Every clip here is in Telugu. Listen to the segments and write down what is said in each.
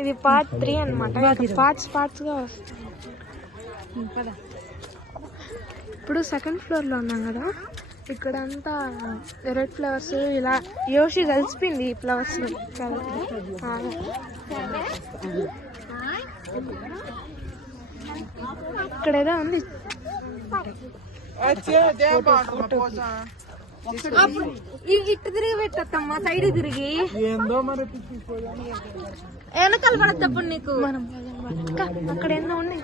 ఇది పార్ట్ 3 అన్నమాట. పార్ట్స్ గా వస్తుంది. ఇప్పుడు సెకండ్ ఫ్లోర్ లో ఉన్నాం కదా, ఇక్కడ అంతా రెడ్ ఫ్లవర్స్ ఇలా యోషి కలిసిపోయింది ఈ ఫ్లవర్స్. ఇక్కడ ఏదో ఉంది. ఇటు తిరిగి పెట్టమ్మా, సైడ్ తిరిగి వెనకాల పడద్దప్పుడు నీకు. అక్కడ ఎన్నో ఉన్నాయి.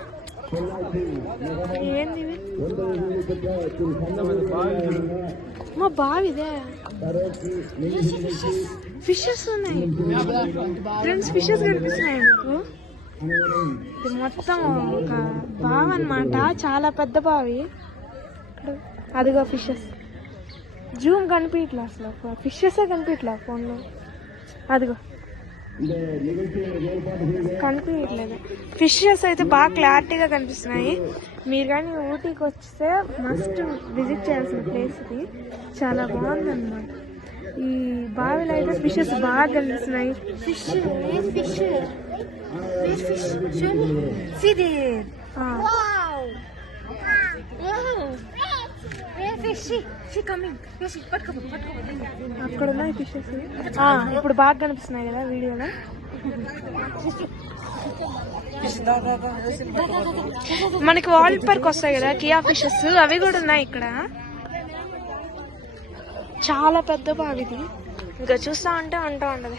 ఏంది మా బావిదే. ఫిషెస్ ఉన్నాయి ఫ్రెండ్స్, ఫిషెస్ కనిపిస్తున్నాయి మీకు. ఇది మొత్తం ఒక బావి అన్నమాట, చాలా పెద్ద బావి. అదిగో ఫిషెస్. జూమ్ కనిపించట్లే అసలు, ఫిషెస్ కనిపించట్లే ఫోన్లో. అదిగో కనిపించట్లేదు. ఫిషెస్ అయితే బాగా క్లారిటీగా కనిపిస్తున్నాయి. మీరు కానీ ఊటీకి వస్తే మస్ట్ విజిట్ చేయాల్సిన ప్లేస్ ఇది. చాలా బాగుందన్నమాట. ఈ బావిలో అయితే ఫిషెస్ బాగా కనిపిస్తున్నాయి. ఫిష్ అక్కడ ఉన్నాయి ఫిషెస్. ఇప్పుడు బాగా కనిపిస్తున్నాయి కదా వీడియోలో. మనకి వాల్ పేపర్కి వస్తాయి కదా కియా ఫిషెస్, అవి కూడా ఉన్నాయి ఇక్కడ. చాలా పెద్ద బావి ఇది. ఇంకా చూస్తా ఉంటే ఉంటా ఉండదు.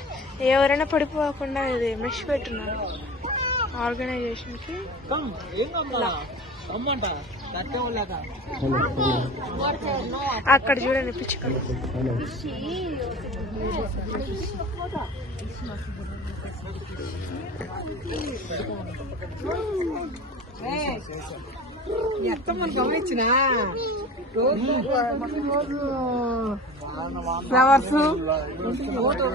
ఎవరైనా పడిపోకుండా ఇది మెష్ పెట్టున్నారు ఆర్గనైజేషన్ కి. అక్కడ చూడండి పిచ్చుకలు. గమనించిన ఫ్లవర్స్ ఫోటో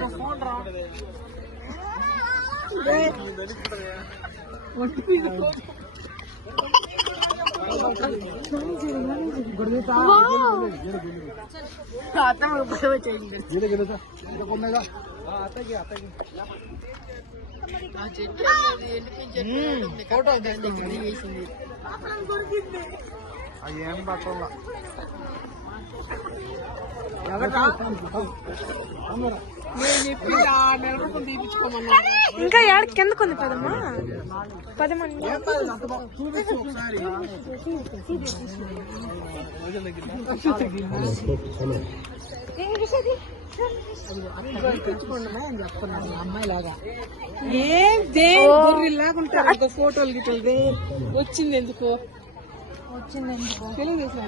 వేసింది. ఏం పట్టాల ఇంకా ఏడకి కిందకు ఉంది. పదమంది అమ్మాయిలాగా ఏం లేకుంటారు. ఫోటోలు గిట్టే వచ్చింది ఎందుకు తెలుగుదేశం